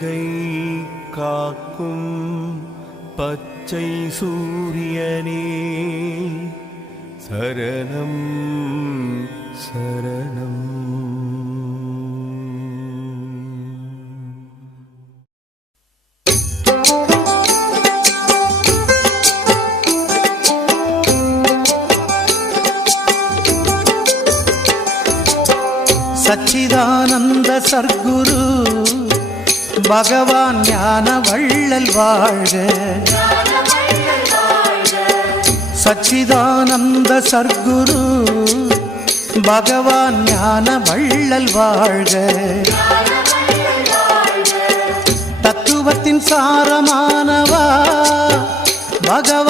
உலகை காக்கும் பச்சை சூரியனே. சரணம் சரணம். சச்சிதானந்த சர்க்குரு பகவான் ஞான வள்ளல் வாழ்க. சச்சிதானந்த சர்க்குரு. பகவான் ஞான வள்ளல் வாழ்க. தத்துவத்தின் சாரமானவா. பகவான்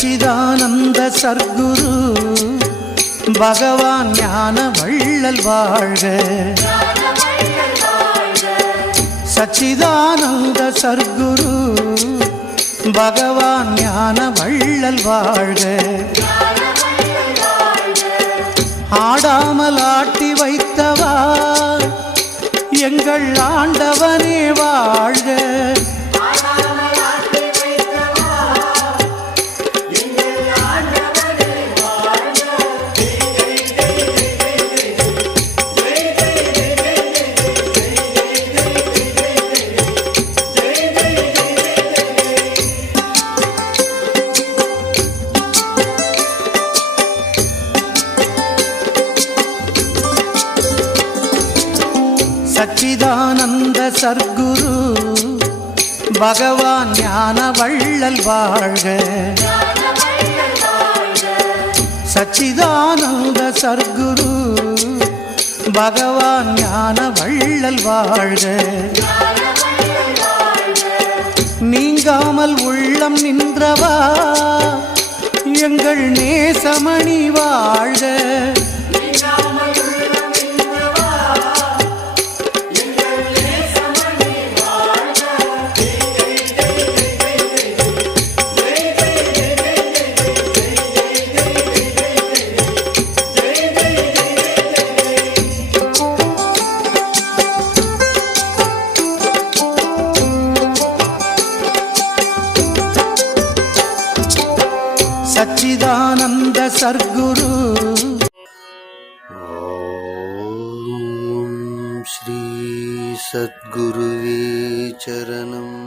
சச்சிதானந்த சர்க்குரு. பகவான் ஞான வள்ளல் வாழ்க. சச்சிதானந்த சர்க்குரு. பகவான் ஞான வள்ளல் வாழ்க. ஆடாமல் ஆட்டி வைத்தவா எங்கள் ஆண்டவனே வாழ்க. சச்சிதானந்த சர்க்குரு. பகவான் ஞான வள்ளல் வாழ்க. சச்சிதானந்த சர்க்குரு. பகவான் ஞான வள்ளல் வாழ்க. நீங்காமல் உள்ளம் நின்றவா. சச்சிதானந்த சர்க்குரு. ஸ்ரீ சத்குருவே சரணம்.